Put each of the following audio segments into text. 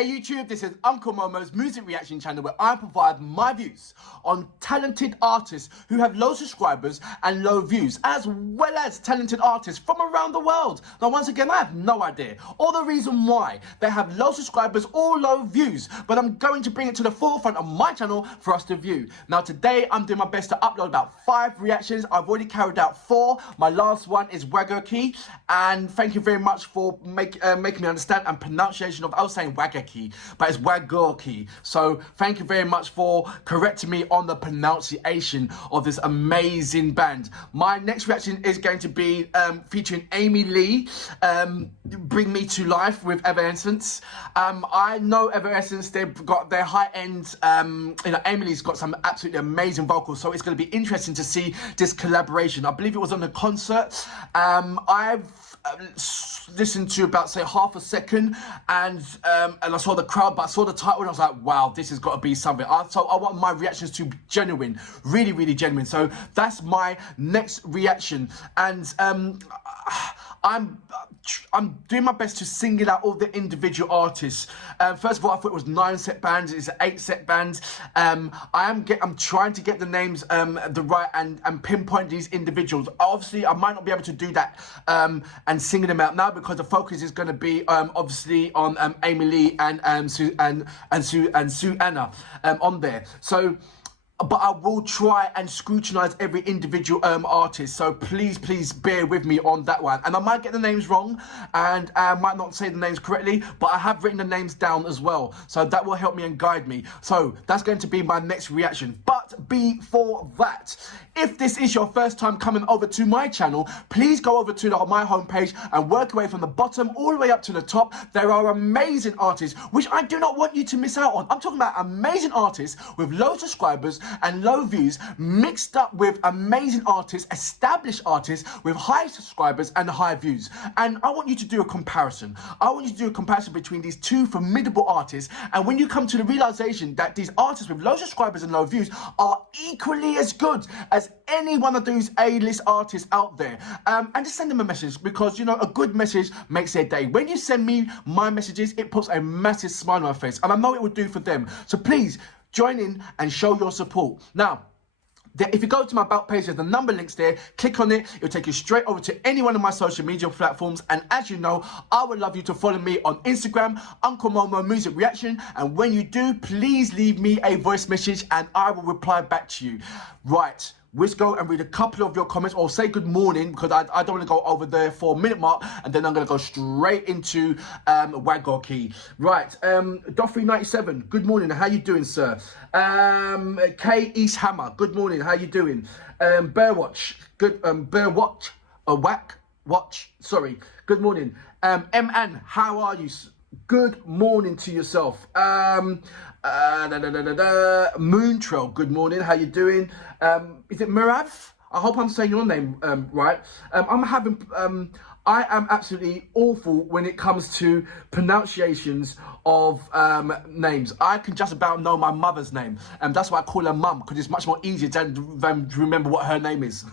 Hey YouTube, this is Uncle Momo's music reaction channel where I provide my views on talented artists who have low subscribers and low views, as well as talented artists from around the world. Now once again, I have no idea or the reason why they have low subscribers or low views, but I'm going to bring it to the forefront of my channel for us to view. Now today, I'm doing my best to upload about 5 reactions. I've already carried out 4. My last one is Wagakki, and thank you very much for making me understand and pronunciation of, I was saying Wagakki, but it's Wagakki. So thank you very much for correcting me on the pronunciation of this amazing band. My next reaction is going to be featuring Amy Lee, Bring Me to Life with Evanescence. I know Evanescence, they've got their high-end, Amy Lee's got some absolutely amazing vocals, so it's going to be interesting to see this collaboration. I believe it was on a concert. I've listened to about, say, half a second, and I saw the crowd, but I saw the title and I was like, wow, this has got to be something. So I want my reactions to be genuine, really, really genuine. So that's my next reaction, and I'm doing my best to single out all the individual artists. First of all, I thought it was 9-set band. It's an 8-set band. I'm trying to get the names the right and pinpoint these individuals. Obviously, I might not be able to do that and single them out now because the focus is going to be obviously on Amy Lee and Sue Anna on there. So, but I will try and scrutinize every individual artist, so please bear with me on that one. And I might get the names wrong, and I might not say the names correctly, but I have written the names down as well, so that will help me and guide me. So that's going to be my next reaction. But before that, if this is your first time coming over to my channel, please go over to my homepage and work your way from the bottom all the way up to the top. There are amazing artists which I do not want you to miss out on. I'm talking about amazing artists with low subscribers and low views, mixed up with amazing artists, established artists with high subscribers and high views. And I want you to do a comparison. I want you to do a comparison between these two formidable artists, and when you come to the realization that these artists with low subscribers and low views are equally as good as any one of those A-list artists out there, and just send them a message, because you know, a good message makes their day. When you send me my messages, it puts a massive smile on my face, and I know it would do for them. So please join in and show your support. Now, if you go to my About page, there's the number links there. Click on it. It'll take you straight over to any one of my social media platforms. And as you know, I would love you to follow me on Instagram, Uncle Momo Music Reaction. And when you do, please leave me a voice message and I will reply back to you. Right. Let's go and read a couple of your comments, or say good morning, because I don't want to go over the 4-minute mark, and then I'm going to go straight into Wagakki. Right, Doffy97, good morning, how you doing, sir? K Easthammer, good morning, how you doing? Bearwatch, good, Bearwatch, Watch, sorry, good morning. MN, how are you? Good morning to yourself. Moontrail, good morning, how you doing? Is it Mirav? I hope I'm saying your name right. I am absolutely awful when it comes to pronunciations of names. I can just about know my mother's name, and that's why I call her Mum, because it's much more easier than to remember what her name is.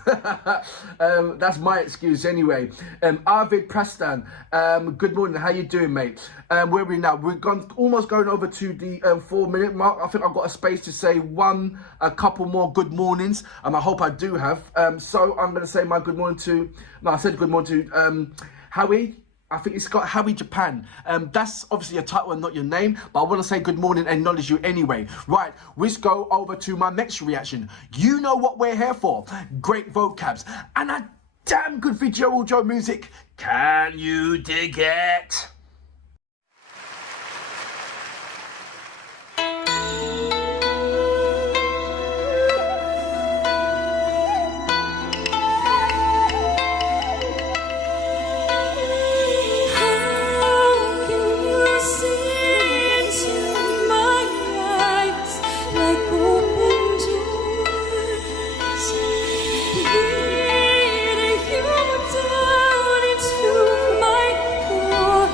That's my excuse anyway. Arvid Prastan, good morning, how you doing, mate? Where are we now? We're almost going over to the 4-minute mark. I think I've got a space to say a couple more good mornings, and I hope I do have. So I'm going to say my good morning to, no, I said good morning to Howie. I think it's got Howie Japan. That's obviously a title and not your name, but I want to say good morning and acknowledge you anyway. Right, let's go over to my next reaction. You know what we're here for. Great vocabs and a damn good video audio music. Can you dig it? Leading you down into my core.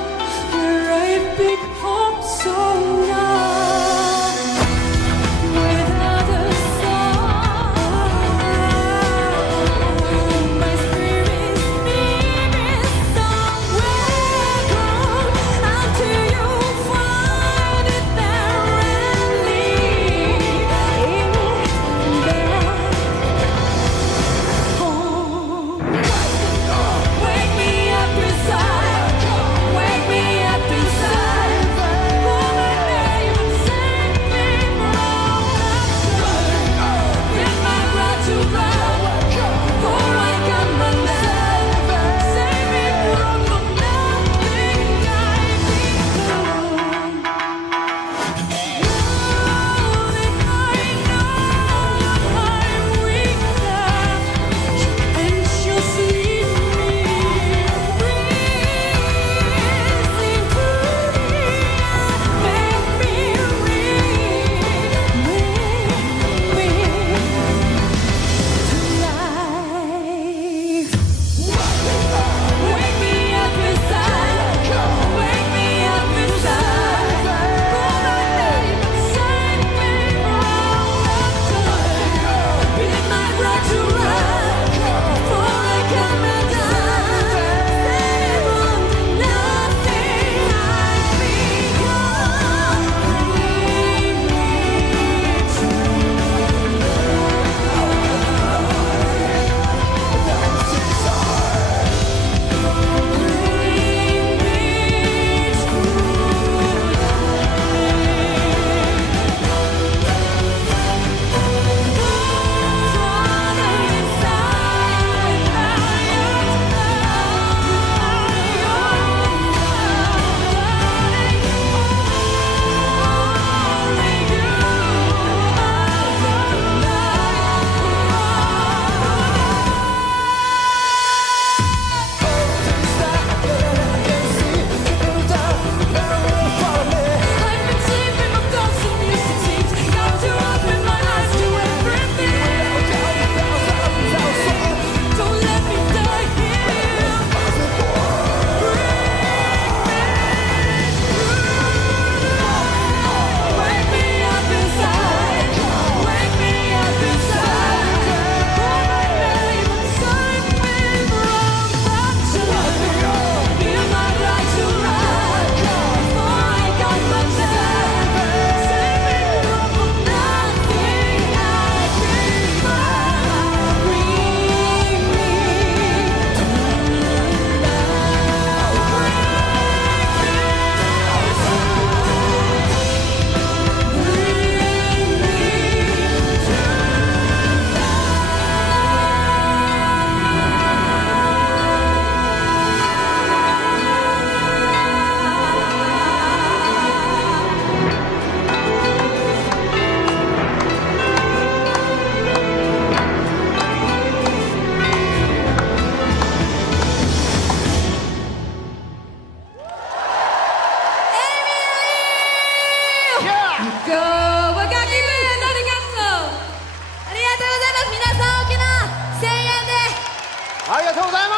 ありがとうございま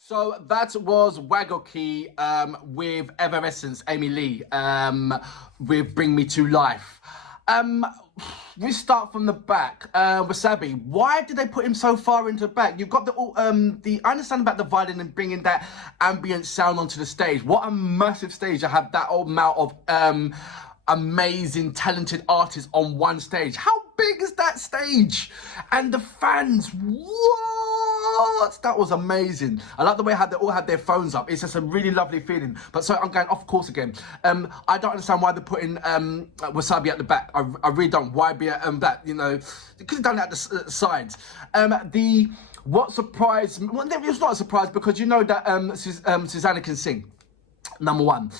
す。 So that was Wagakki with Evanescence, Amy Lee, with Bring Me to Life. We start from the back. Wasabi, why did they put him so far into the back? You've got I understand about the violin and bringing that ambient sound onto the stage. What a massive stage to have that old amount of amazing, talented artists on one stage. How big is that stage? And the fans, what? That was amazing. I like the way how they all had their phones up. It's just a really lovely feeling. But so I'm going off course again. I don't understand why they're putting Wasabi at the back. I really don't. Why be at back? You know, they could have done it at the sides. What surprised me? Well, it's not a surprise because you know that Susanna can sing. Number one.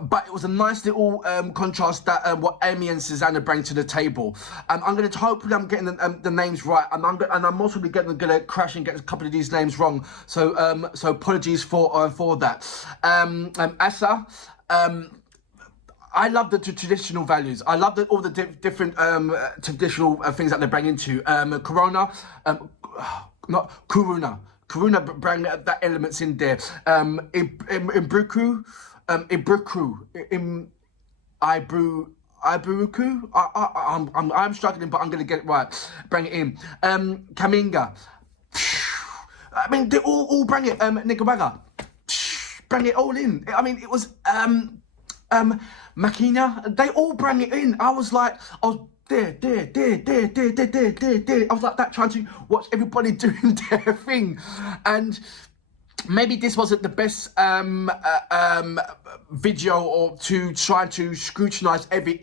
But it was a nice little contrast that what Amy and Susanna bring to the table. I'm going to hopefully I'm getting the names right, and I'm also going to crash and get a couple of these names wrong. So apologies for that. Asa. I love the traditional values. I love all the different traditional things that they bring into Corona. Not Kuruna. Karuna bring that elements in there. Ibruku, I'm struggling, but I'm gonna get it right. Bring it in. Kaminga. I mean, they all bring it. Nicaragua. Bring it all in. I mean, it was Makina. They all bring it in. I was there. I was like that, trying to watch everybody doing their thing, and maybe this wasn't the best video or to try to scrutinize every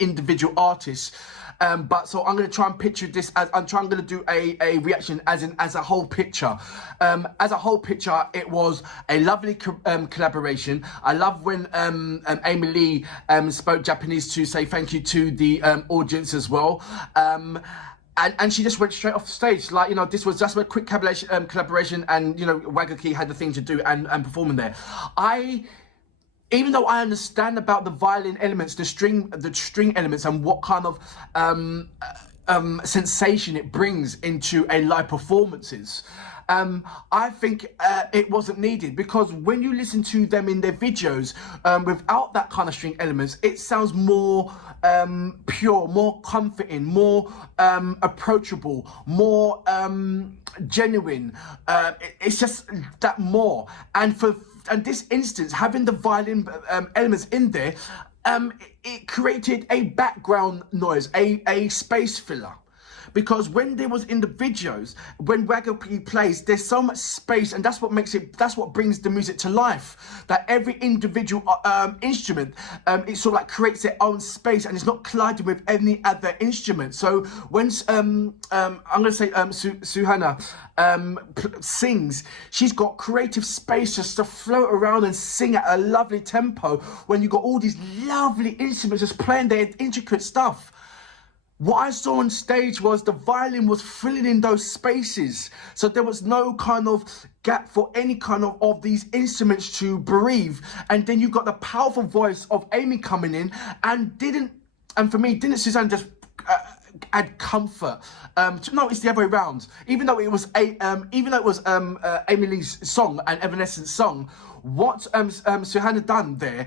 individual artist. But so I'm going to try and picture this as I'm going to do a reaction as a whole picture. As a whole picture, it was a lovely collaboration. I love when Amy Lee spoke Japanese to say thank you to the audience as well. And she just went straight off the stage. Like, you know, this was just a quick collaboration, and, you know, Wagakki had the thing to do and performing there. Even though I understand about the violin elements, the string elements, and what kind of sensation it brings into a live performances, I think it wasn't needed, because when you listen to them in their videos without that kind of string elements, it sounds more pure, more comforting, more approachable, more genuine. It's just that more. And this instance, having the violin elements in there, it created a background noise, a space filler. Because when there was in the videos, when Wagakki plays, there's so much space, and that's what brings the music to life. That every individual instrument, it sort of like creates their own space, and it's not colliding with any other instrument. So when I'm going to say Suhana sings, she's got creative space just to float around and sing at a lovely tempo when you've got all these lovely instruments just playing their intricate stuff. What I saw on stage was the violin was filling in those spaces. So there was no kind of gap for any kind of these instruments to breathe. And then you got the powerful voice of Amy coming in, and for me, didn't Suzanne just add comfort? No, it's the other way around. Even though it was Amy Lee's song and Evanescence song, what Suhana done there,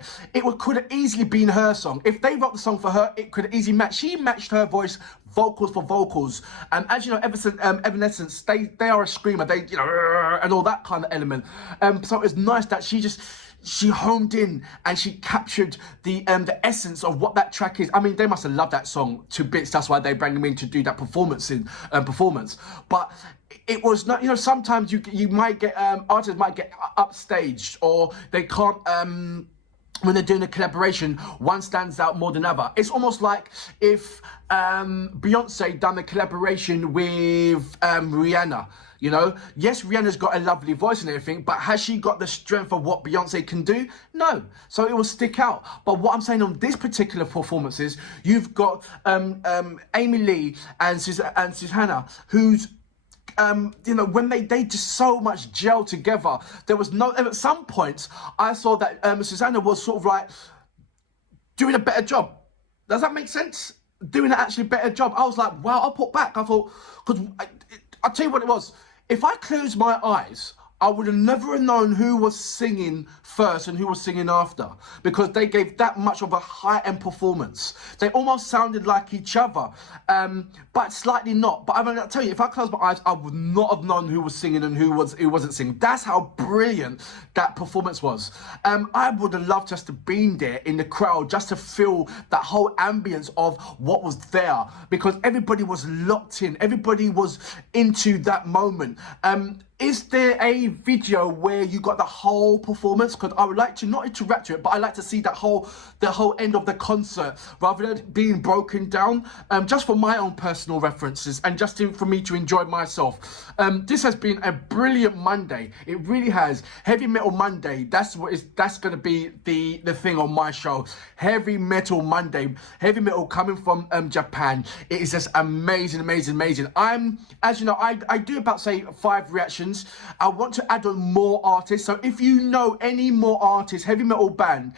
could have easily been her song. If they wrote the song for her, it could have easily matched. She matched her voice, vocals for vocals. As you know, Evanescence, they are a screamer. They, you know, and all that kind of element. So it's nice that she homed in and she captured the essence of what that track is. I mean, they must have loved that song to bits. That's why they bring them in to do that performance. But it was not, you know, sometimes you might get artists might get upstaged, or they can't when they're doing a collaboration, one stands out more than other. It's almost like if Beyonce done a collaboration with Rihanna. You know, yes, Rihanna's got a lovely voice and everything, but has she got the strength of what Beyonce can do? No. So it will stick out. But what I'm saying on this particular performance is, you've got Amy Lee and Susanna, who's you know, when they just so much gel together. There was at some points I saw that Susanna was sort of like doing a better job. Does that make sense? doing an actually better job. I was like, wow, I put back. I thought, because I'll tell you what it was. If I closed my eyes, I would have never known who was singing first and who was singing after, because they gave that much of a high-end performance. They almost sounded like each other, but slightly not. But I'm going to tell you, if I closed my eyes, I would not have known who was singing and who wasn't singing. That's how brilliant that performance was. I would have loved just to been there in the crowd, just to feel that whole ambience of what was there, because everybody was locked in. Everybody was into that moment. Is there a video where you got the whole performance? Because I would like to not interact with it, but I like to see the whole end of the concert rather than it being broken down. Just for my own personal references and just for me to enjoy myself. This has been a brilliant Monday. It really has. Heavy Metal Monday. That's going to be the thing on my show. Heavy Metal Monday. Heavy metal coming from Japan. It is just amazing, amazing, amazing. As you know, I do about say 5 reactions. I want to add on more artists, so if you know any more artists, heavy metal band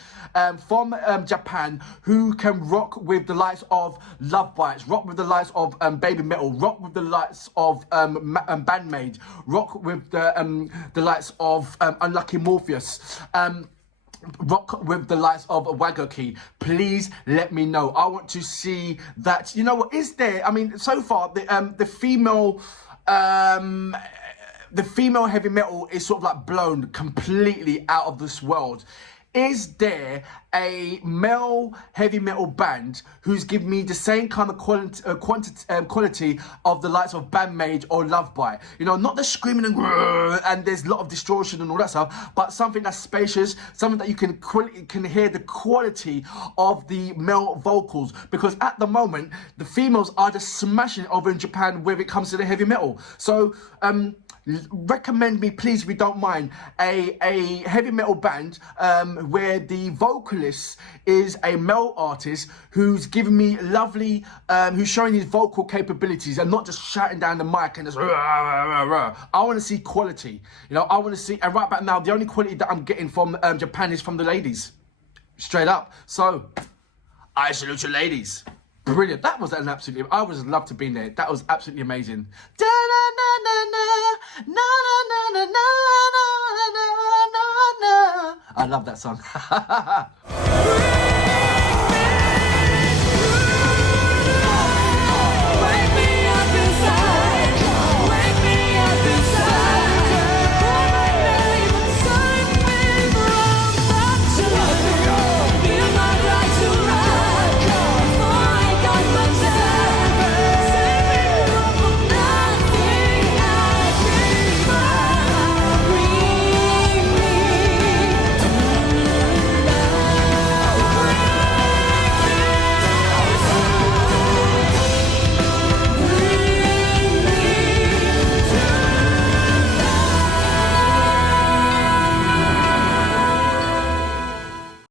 from Japan who can rock with the likes of Love Bites, rock with the likes of Baby Metal, rock with the likes of Bandmaid, rock with the likes of Unlucky Morpheus, rock with the likes of Wagakki, please let me know. I want to see that. You know what is there? I mean, so far the female heavy metal is sort of like blown completely out of this world. Is there a male heavy metal band who's giving me the same kind of quality of the likes of Bandmaid or Love Bite? You know, not the screaming and there's a lot of distortion and all that stuff, but something that's spacious, something that you can hear the quality of the male vocals. Because at the moment, the females are just smashing it over in Japan when it comes to the heavy metal. So, recommend me, please, if you don't mind, a heavy metal band where the vocalist is a male artist who's giving me lovely, who's showing his vocal capabilities and not just shouting down the mic and just rah, rah, rah. I want to see quality. You know, I want to see, and right about now, the only quality that I'm getting from Japan is from the ladies, straight up. So I salute you, ladies. Brilliant. That was an absolutely, I would love to be in there. That was absolutely amazing. Da, na, na, na, na, na, na, na, na, na, na, na, na. I love that song.